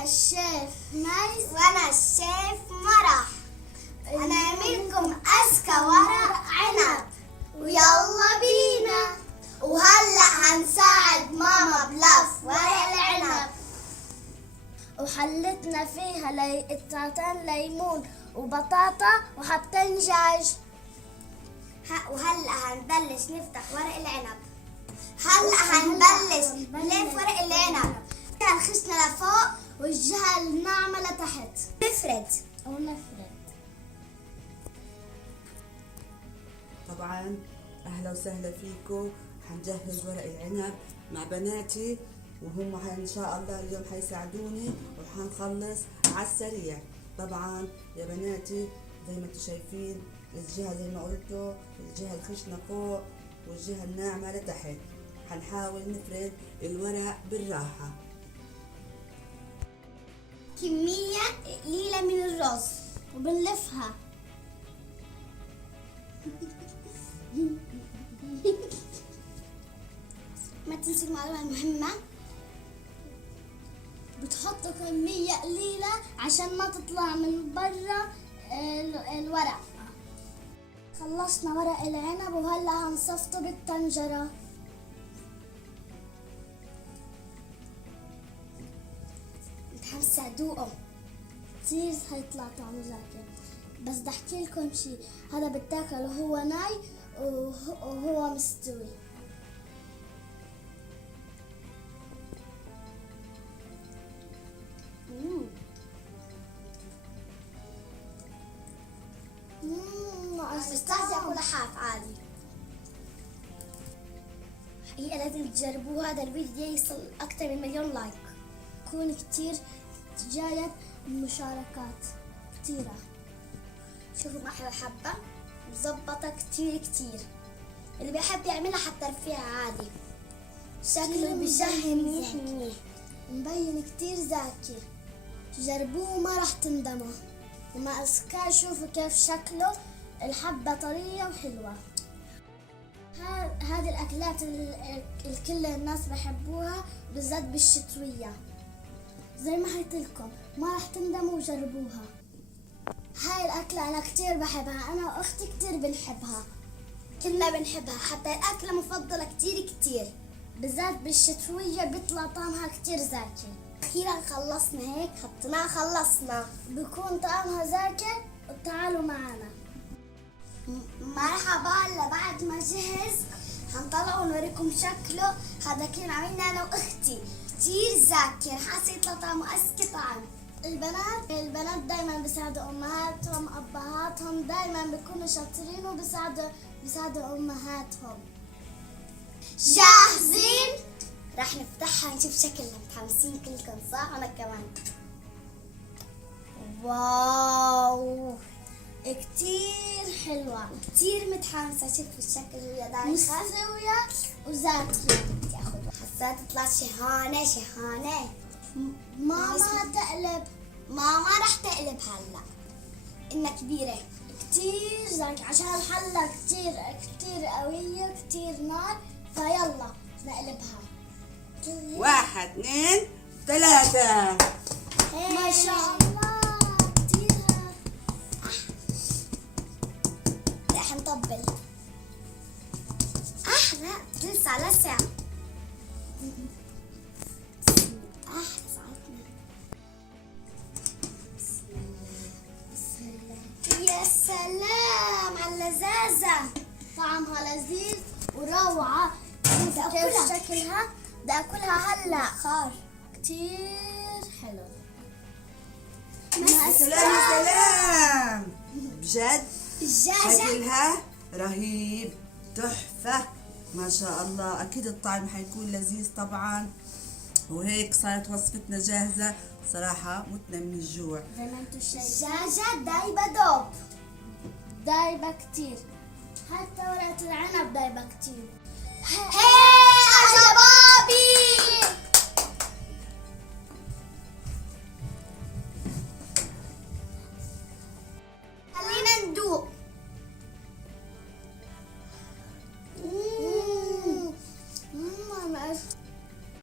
أنا الشيف نايس. وانا الشيف مرح. هنعملكم أذكى ورق عنب، ويلا بينا. وهلأ هنساعد ماما بلف ورق العنب. وحلتنا فيها قطعتين ليمون وبطاطا وحبتين دجاج. وهلأ هنبلش نفتح ورق العنب. هلأ هنبلش نلف ورق العنب. الخشنة لفوق والجهة الناعمة لتحت. نفرد. ونفرد. طبعا اهلا وسهلا فيكم. حنجهز ورق العنب مع بناتي، وهم ان شاء الله اليوم حيساعدوني وحنخلص على السريع. طبعا يا بناتي زي ما انتم شايفين الجهة زي ما قلتوا، الجهة الخشنة فوق والجهة الناعمة لتحت. حنحاول نفرد الورق بالراحة. كمية قليلة من الرز وبنلفها. ما تنسي المعلومة المهمة، بتحطوا كمية قليلة عشان ما تطلع من برا الورق. خلصنا ورق العنب وهلا هنصفطه بالطنجرة. متحمسة أدوقه. كتير هيطلع طعمه زاكي. بس بدي احكي لكم شي، هذا بتاكل وهو ناي وهو مستوي. مستعجل أكل حاف عادي. حقيقة لازم تجربوه. هذا الفيديو يوصل أكثر من 1,000,000 لايك. كون كتير جاية مشاركات كتيرة. شوفوا محلى حبة مظبطة كتير. اللي بيحب يعملها حتى رفيعة عادي. شكله بيجهي منيح. مبين كتير زاكي. جربوه ما راح تندموا. وما أذكى شوفوا كيف شكله، الحبة طرية وحلوة. هذه الأكلات الكل الناس بحبوها، بالذات بالشتوية. زي ما قلت لكم ما راح تندموا وجربوها. هاي الأكلة أنا كتير بحبها، أنا وأختي كتير بنحبها. كلنا بنحبها، حتى الأكلة مفضلة كتير. بالذات بالشتوية بيطلع طعمها كتير زاكي. أخيرا خلصنا هيك، حطيناها خلصنا. بكون طعمها زاكي. تعالوا معنا. مرحبا. هلا بعد ما جهز هنطلعه ونوريكم شكله. هذا كان عملنا أنا وأختي، كتير زاكي. رح يطلع طعمه أزكى طعم. البنات دايما بيساعدوا امهاتهم، ابهاتهم دايما بيكونوا شاطرين وبيساعدوا امهاتهم. جاهزين؟ رح نفتحها نشوف شكلها. متحمسين كلكم صح؟ انا كمان. واو كتير حلوة. كتير متحمسة. شوفوا الشكل ويا دايخة مستوية وزاكية. حسيت تطلع شهانة. ماما رح تقلب هلا. إنها كبيرة كتير زاكية عشان الحلة كتير قوية كتير نار. فيلا نقلبها. 1 2 3. ما شاء الله كتير. رح نطبل. لا لسه. ساعتنا. يا سلام على اللذاذة. طعمها لذيذ وروعة. كيف شكلها؟ بدي اكلها هلا. خار كتير حلو. سلام بجد. الدجاجة شكلها رهيب، تحفة ما شاء الله. أكيد الطعم حيكون لذيذ طبعا. وهيك صارت وصفتنا جاهزة. صراحة متنا من الجوع. زي ما انتم شايفين الدجاجة دايبة دوب. دايبة كتير. حتى ورقة العنب دايبة كتير. هي